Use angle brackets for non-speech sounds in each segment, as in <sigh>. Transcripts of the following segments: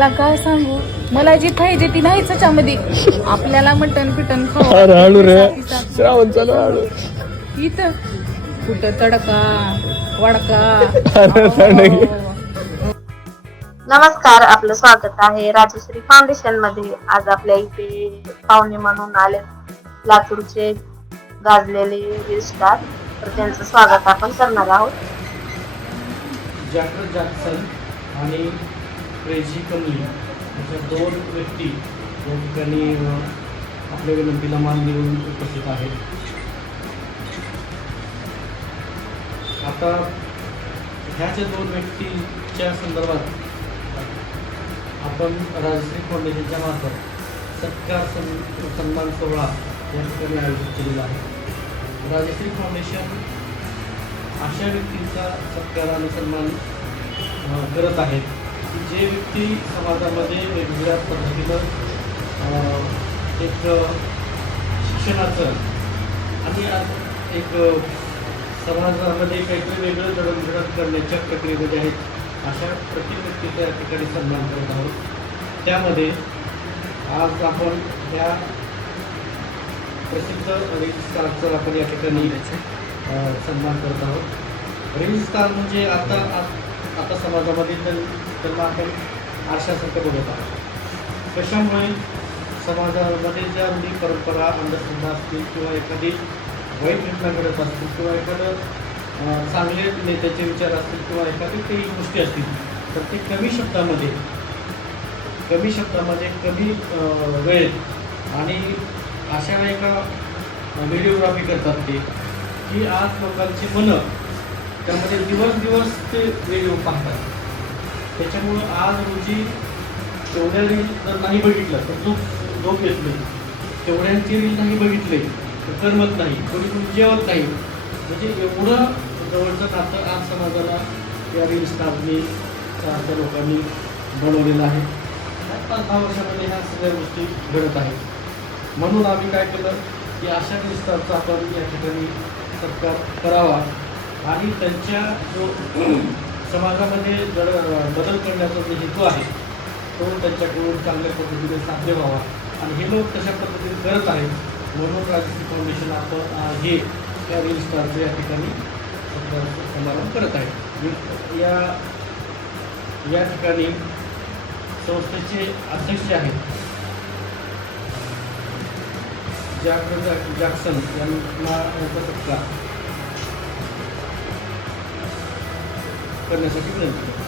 मला काय सांगू? मला जी पाहिजे ती नाहीच त्याच्यामध्ये आपल्याला मटन पिटन खाऊ अरे हळू रे. श्रावण चालू हळू इथं. कुठं तडका वडका. अरे. नमस्कार आपलं स्वागत आहे राजश्री फाउंडेशनमध्ये. आज आपल्या इथे पाहुणे म्हणून आले. लातूरचे गाजलेले रील स्टार तर त्यांचं स्वागत आपण करणार आहोत. जॅकर जॅक्सन आणि क्रेझी कमली अशा दोन व्यक्ती या ठिकाणी आपल्या विनंतीला मान देऊन उपस्थित आहेत. आता ह्या ज्या दोन व्यक्तीच्या संदर्भात आपण राजश्री फाउंडेशनच्या मार्फत सत्कार सन् सन्मान सोहळा या ठिकाणी आयोजित केलेला आहे. राजश्री फाउंडेशन अशा व्यक्तींचा सत्कार आणि सन्मान करत आहेत. जे व्यक्ती समाजामध्ये वेगवेगळ्या पद्धतीनं एक शिक्षणाचं आणि एक समाजामध्ये काहीतरी वेगळं जडणघडण करण्याच्या प्रक्रियेमध्ये आहेत अशा प्रत्येक व्यक्तीचा या ठिकाणी सन्मान करत आहोत. त्यामध्ये आज आपण ह्या प्रसिद्ध रील आपण या ठिकाणी सन्मान करत आहोत. रील स्टार म्हणजे आता आ- आता समाजामध्ये तर त्यांना आपण आरशासारखं बघत आहोत. कशामुळे समाजामध्ये ज्या रूढी परंपरा अंधश्रद्धा असतील किंवा एखादी वाईट घटना घडत असतील किंवा एखादं चांगले नेत्याचे विचार असतील किंवा एखादी काही गोष्टी असतील तर ते कमी शब्दामध्ये कमी शब्दामध्ये कमी वेळेत आणि अशा एका व्हिडिओग्राफी करतात ते की आज लोकांची मनं त्यामध्ये दिवस दिवस ते व्हिडिओ पाहतात. त्याच्यामुळं आज रोजी तेवढ्या रील जर नाही बघितलं तर झोप झोप येत नाही तेवढ्यांची रील नाही बघितले तर करमत नाही कोणी कोणी जेवत नाही. म्हणजे एवढं जवळचं नातं आज समाजाला या रील स्टारनी त्या लोकांनी बनवलेलं आहे. पाच दहा वर्षामध्ये ह्या सगळ्या गोष्टी घडत आहेत. म्हणून आम्ही काय केलं की अशा रील आपण या ठिकाणी सत्कार करावा. आणि त्यांच्या जो समाजामध्ये जर बदल करण्याचा जो हेतू आहे तो त्यांच्याकडून चांगल्या पद्धतीने साध्य व्हावा. आणि हे लोक कशा पद्धतीने करत आहेत म्हणून राजकीय फाउंडेशन आपण हे या रील स्टारचं या ठिकाणी समारंभ करत आहे. या या ठिकाणी संस्थेचे अध्यक्ष आहेत. जॅक जॅक- जॅक्सन यांना यांचा सत्कार करण्यासाठी विनंती.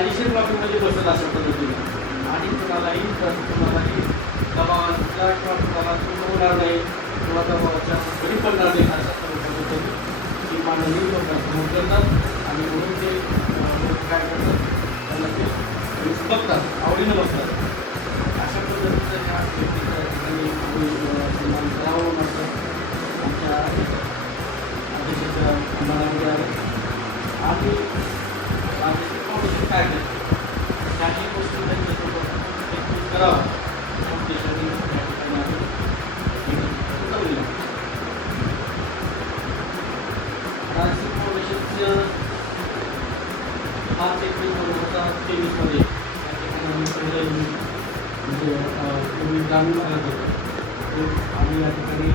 कायदेशीर बाबीमध्ये बसत अशा तुम्ही जाणून ग्रामीण भागात होतो. आम्ही या ठिकाणी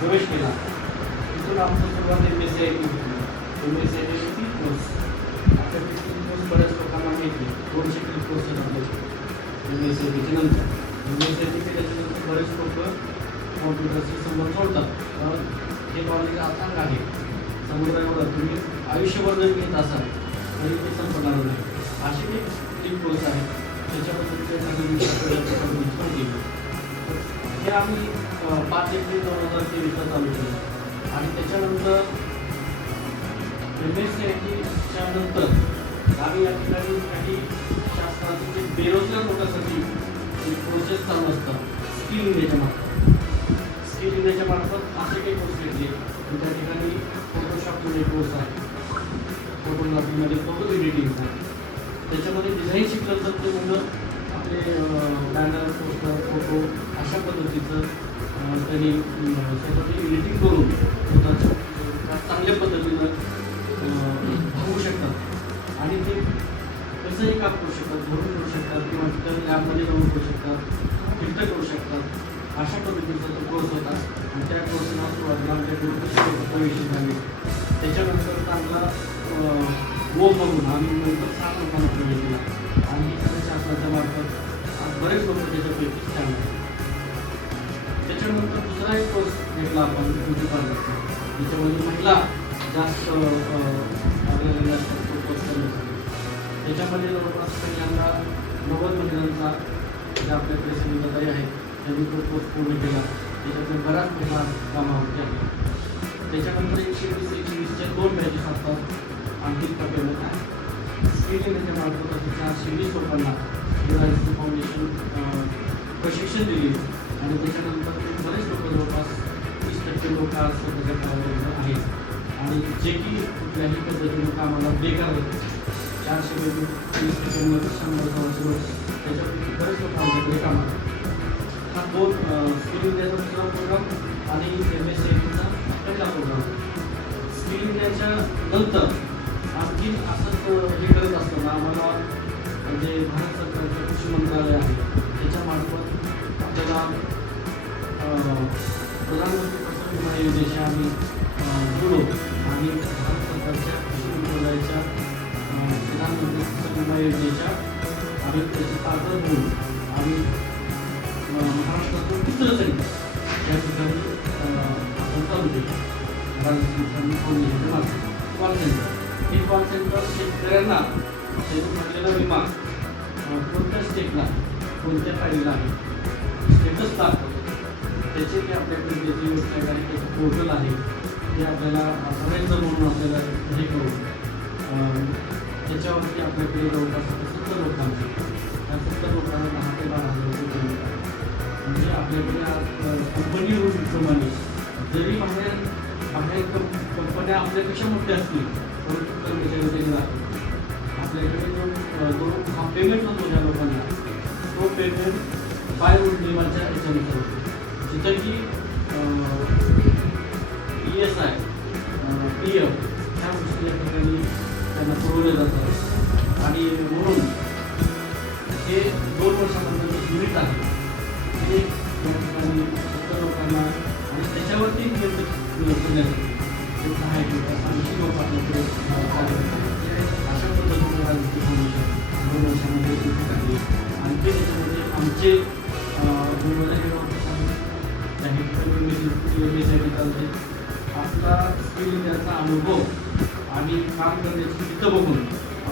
प्रवेश केला. तिथून आमचं सुरुवात M S C I T M S C I T तीन कोर्स आता ते तीन कोर्स बऱ्याच लोकांना माहिती दोनशे तीन कोर्स आपले. एम एस सी आय टीच्या नंतर. M S C I T केल्याच्यानंतर बरेच लोक कॉम्प्युटरशी संबंध जोडतात कारण हे नॉलेज अथांग आहे. समुद्रावर तुम्ही आयुष्यभर जर घेत असाल तरी ते संपणार नाही. अशी एक एक कोर्स आहे. हे आम्ही पाच एप्रिल दोन हजार तेवीसला चालू केलं. आणि त्याच्यानंतर एम एस सी आय टीच्या नंतर आम्ही या ठिकाणी काही शासनाचे बेरोजगार लोकांसाठी प्रोसेस चालू असतं. स्किल इंडियाच्या मार्फत. स्किल इंडियाच्या मार्फत असे काही कोर्स घेतले. त्या ठिकाणी फोटोशॉपमध्ये कोर्स आहे. फोटोग्राफीमध्ये फोटो एडिटिंग आहे. त्याच्यामध्ये डिझाईन शिकलं तर ते मुलं आपले बॅनर पोस्टर फोटो अशा पद्धतीचं त्यांनी स्वतःची एडिटिंग करून स्वतःच्या चांगल्या पद्धतीनं होऊ शकतात. आणि ते कसंही काम करू शकतात भरून करू शकतात किंवा तिथं लॅबमध्ये जाऊन करू शकतात फिल्टर करू शकतात अशा पद्धतीचा तो कोर्स होता. आणि त्या कोर्सला सुरुवातीला आमच्या कशी प्रवेश झाले. त्याच्यानंतर चांगला वो बघून आम्ही नंतर सात लोकांना प्रवेश दिला आणि हे शासनाच्या मार्फत आज बरेच लोक त्याच्यापैकी छान त्याच्यानंतर दुसरा एक कोर्स घेतला आपण ब्युटी पार्लरचा त्याच्यामध्ये महिला जास्त अवेलेबल असतात कोर्स त्याच्यामध्ये जवळपास पहिल्यांदा नव्वद महिलांचा ज्या आपल्याकडे सुविधादारी आहेत त्यांनी तो कोर्स पूर्ण केला. त्याच्यातून बऱ्याच महिला कामावरती आहेत त्याच्यानंतर एकशे वीस एकशे वीसच्या दोन बॅचेस असतात. आणखी टप्प्यामध्ये आहे मार्फत असे लोकांना फाउंडेशन प्रशिक्षण दिले आणि त्याच्यानंतर ते बरेच लोक जवळपास तीस टक्के लोक आज स्वतःच्या आहेत आणि जे की कुठल्याही पद्धतीनं कामाला बेकार होते चारशे तीस टक्क्यांमध्ये शंभर लोक त्याच्यापैकी बरेच लोक आमच्याकडे कामाला हा दोन स्किल इंडियाचा दुसरा प्रोग्राम आणि एम एस सी पहिला प्रोग्राम स्किल इंडियाच्या नंतर आणखी असंच हे करत असताना आम्हाला म्हणजे भारत सरकारचं कृषी मंत्रालय आहे. त्याच्यामार्फत आपल्याला प्रधानमंत्री फसल विमा योजनेशी आम्ही अं, हे करून त्याच्यावरती आपल्याकडे जवळपास आता सत्तर लोकांचे त्या सत्तर लोकांना दहा ते बारा हजार रुपये पेमेंट म्हणजे आपल्याकडे आज कंपनी प्रमाणे जरी बाहेर बाहेर कंपन्या आपल्यापेक्षा मोठ्या असतील परंतु कर्मचारी राहतील. आपल्याकडे जो जो हा पेमेंट होतो ज्या लोकांना तो पेमेंट बाय रूट नियमाच्या याच्यानुसार होतो. जिथं की त्यांना पुरवल्या जातात आणि म्हणून हे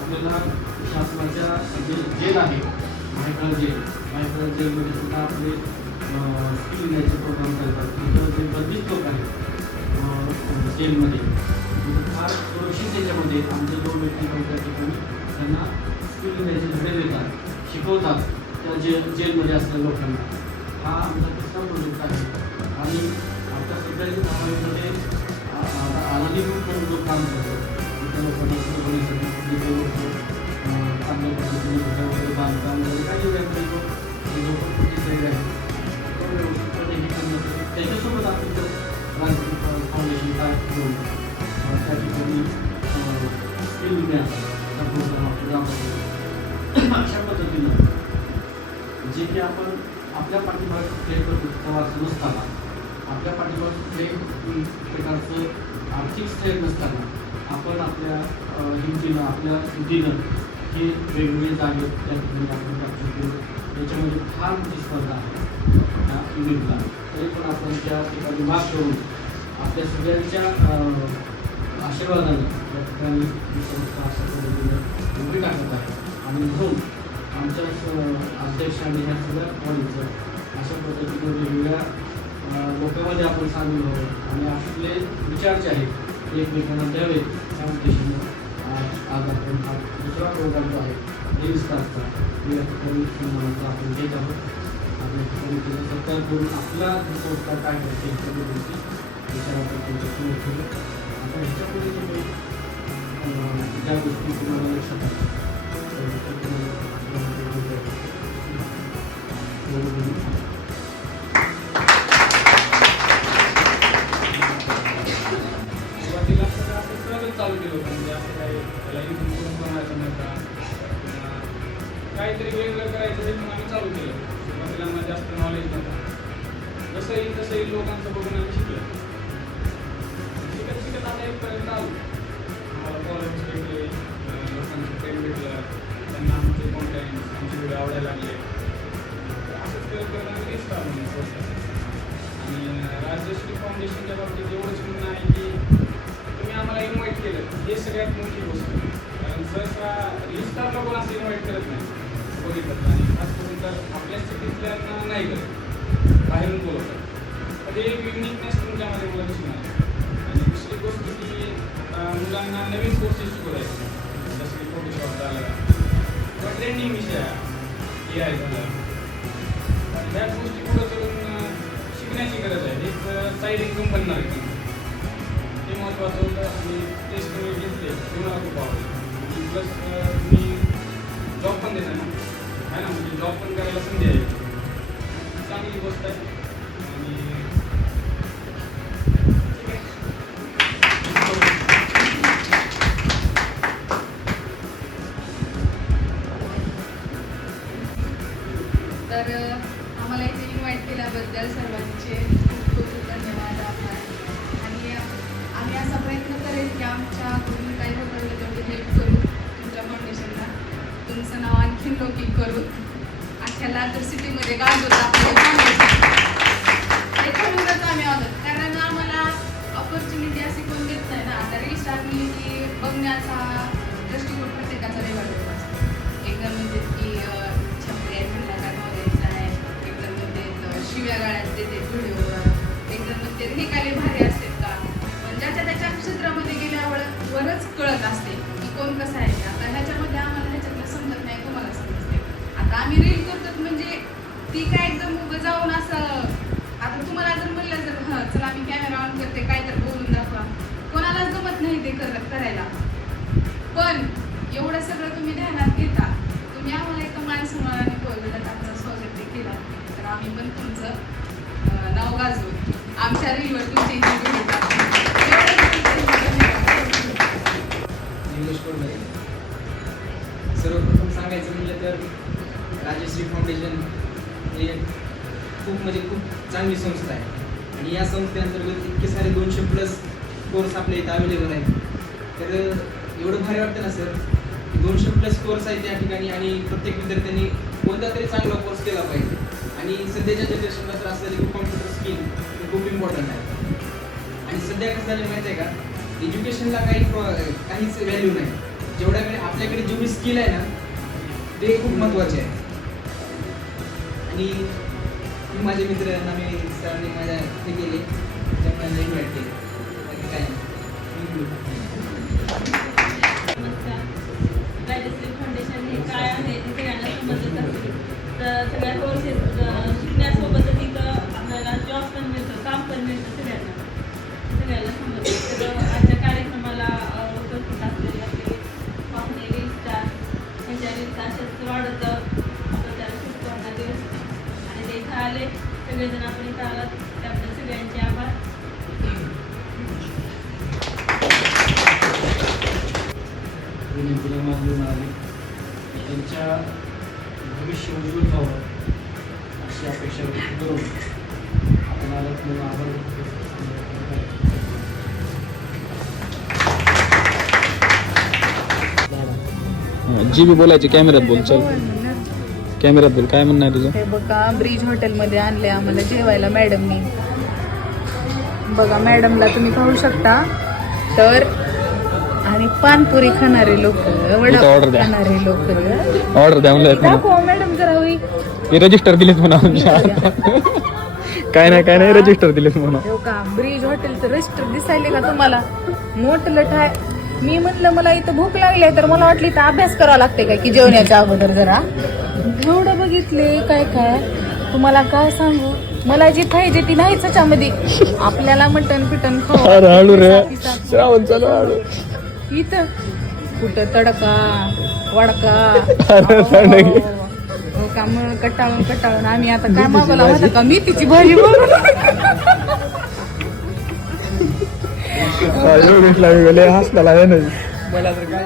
आपल्याला शासनाच्या जे जेल आहे भायखळा जेल. भायखळा जेलमध्ये सुद्धा आपले स्किल इंडियाचे प्रोग्राम करतात. तिथं जे बंदिस्त लोक आहेत जेलमध्ये. म्हणजे फार सुरक्षित त्याच्यामध्ये. आमचे दोन व्यक्ती पण त्या ठिकाणी त्यांना स्किल इंडियाचे धडे देतात शिकवतात त्या जे जेलमध्ये असलेल्या लोकांना. हा आमचा तिसरा प्रोजेक्ट आहे. आणि आमच्या सरकारी धारावीमध्ये आनंदी म्हणून जो काम करतो चांगल्या पद्धतीने घरं वगैरे बांधकाम वगैरे काही व्यक्ती जो आहे तो व्यवस्थितपणे हे त्याच्यासोबत आपण राजकीय फाउंडेशन काय घेऊन त्या ठिकाणी स्किल विज्ञान प्रोग्राम आपण राबवतो अशा पद्धतीनं जे की आपण आपल्या पाठीमागे कुठल्याही प्रवृत्तीचा नसताना आपल्या पाठीमागे कुठल्याही प्रकारचं आर्थिक स्थैर्य नसताना अं, आपल्या हे वेगवेगळे जागे त्या ठिकाणी आपण प्राप्त केलं याच्यामध्ये फार मोठी स्पर्धा आहे. या युनिटला तरी पण आपण त्या ठिकाणी भाग करून आपल्या सगळ्यांच्या आशीर्वादाने या ठिकाणी ही संस्था अशा पद्धतीने उभी टाकत आहे. आणि म्हणून आमच्या स- अध्यक्ष आणि ह्या सगळ्या बॉडीचं अशा पद्धतीने वेगवेगळ्या लोकांमध्ये आपण सामील व्हावं. आणि आपले विचार जे आहेत ते एकमेकांना द्यावे त्या उद्देशाने. आज आज आपण हा दुसरा प्रोग्राम जो आहे तेवीस तासचा तो या ठिकाणी सन्मानाचा आपण घेत आहोत. आपल्या ठिकाणी त्याचा सत्कार करून आपला जो संस्था काय करते त्या गोष्टी विचार आपण त्यांच्यासमोर ठेवू आता ह्याच्यापुढे तुम्ही अं, ज्या गोष्टी तुम्हाला लक्षात आल्या नव्हतं जसं येईल तसं येईल लोकांचं बघून आम्ही शिकत शिकत आता एकपर्यंत आलो. आम्हाला फॉलोअर्स भेटले लोकांचं प्रेम भेटलं त्यांना आमचे कॉन्टॅक्ट आमचे व्हिडिओ आवडायला लागले. असंच करत करत आम्ही रिस्क आलो आणि राजश्री फाउंडेशनच्या बाबतीत एवढंच म्हणणं आहे की तुम्ही आम्हाला इन्व्हाइट केलं. हे सगळ्यात मोठी गोष्ट. कारण सहसा रिस्टारला कोण असं इन्व्हाइट करत नाही. बघितलं आणि खास करून तर आपल्या सिटीतल्यांना नाही करत. बाहेरून ते युनिकनेस तुमच्यामध्ये मला आणि दुसरी गोष्ट की मुलांना नवीन कोर्सेस शिकवायचे जसं की फोटोशॉप झालं किंवा ट्रेंडिंग विषय ए आय झालं. ह्या गोष्टी पुढं करून शिकण्याची गरज आहे. एक साईड इन्कम बनणार आपल्याला शिकवून कोण देत नाही ना. आता रील स्टारनी की बघण्याचा दृष्टिकोन प्रत्येकाचा वेगळा वेगळा असतो. एकदम म्हणजे की छपरे छपरी आहे. एकदम म्हणजे शिव्या गाळ्यात देते व्हिडिओ एकदम म्हणजे हे काही भारी असतात का? पण ज्याच्या त्याच्या क्षेत्रामध्ये गेल्यावर वरच कळत असते की कोण कसं आहे आता ह्याच्यामध्ये आम्हाला ह्याच्यातलं समजत नाही तुम्हाला समजते आता आम्ही रील करतो म्हणजे ती काय एकदम उभं जाऊन असं आता तुम्हाला जर म्हणलं जर हं चला आम्ही कॅमेरा ऑन करते काय तर बोलून दाखवा कोणालाच जमत नाही ते कर करायला पण एवढं सगळं तुम्ही ध्यानात घेता. तुम्ही आम्हाला एका मान सन्मानाने बोलवलं आमचं स्वागत केला. तर आम्ही पण तुमचं नाव गाजवू. आमच्या रीलवर तुमची interview घेतात. सर्वप्रथम सांगायचं म्हटलं तर राजश्री फाउंडेशन हे खूप म्हणजे खूप चांगली संस्था आहे. आणि या संस्थेअंतर्गत इतके सारे दोनशे प्लस कोर्स आपल्या इथं अवेलेबल आहेत. तर एवढं भारी वाटतं ना सर दोनशे प्लस कोर्स आहेत त्या ठिकाणी आणि प्रत्येक विद्यार्थ्यांनी कोणता तरी चांगला कोर्स केला पाहिजे. आणि सध्याच्या जनरेशनला तर असं कॉम्प्युटर स्किल हे खूप इम्पॉर्टंट आहे. आणि सध्या कसं झालं माहिती आहे का एज्युकेशनला काही काहीच व्हॅल्यू नाही. जेवढ्याकडे आपल्याकडे जेवढी स्किल आहे ना ते खूप महत्त्वाचे आहे. आणि माझे मित्र यांना मी सरांनी माझ्या हे केले त्यांना नाही केले. बाकी काय विनंतीला मान देऊन आले त्यांच्या भविष्य उज्ज्वल व्हावं अशी अपेक्षा व्यक्त करून आपण आलात म्हणून आभार जी बी बोलायचे कॅमेऱ्यात बोल चल. कॅमेऱ्यात बोल काय म्हणणं आहे तुझं? हे बघा ब्रिज हॉटेलमध्ये आणले आम्हाला जेवायला मॅडमनी. बघा मॅडमला तुम्ही पाहू शकता. तर आणि पानपुरी खाणारे लोक द्या. खाणारे लोक. ऑर्डर द्या म्हणलं मॅडम जरा होई. हे रजिस्टर दिलेत म्हणा आमच्या. काय नाही काय नाही रजिस्टर दिलेत म्हणा. हो का? ब्रिज हॉटेलचं रजिस्टर दिसायले का तुम्हाला? मोठ आहे मी म्हणलं मला इथं भूक लागली आहे, तर मला वाटलं इथं अभ्यास करावा लागते काय की जेवण्याच्या अगोदर जरा? एवढं बघितले काय काय? तुम्हाला काय सांगू? मला जी पाहिजे ती नाहीच त्याच्यामध्ये आपल्याला मटन पिटन खाऊ हळू रे. श्रावण चालू हळू. इथं. कुठं तडका वडका. हो का मग कटाळून कटाळून आम्ही आता काय मागवला होता का? भाजी <laughs> एवढीच लागली लय हसला लागला मला तर काय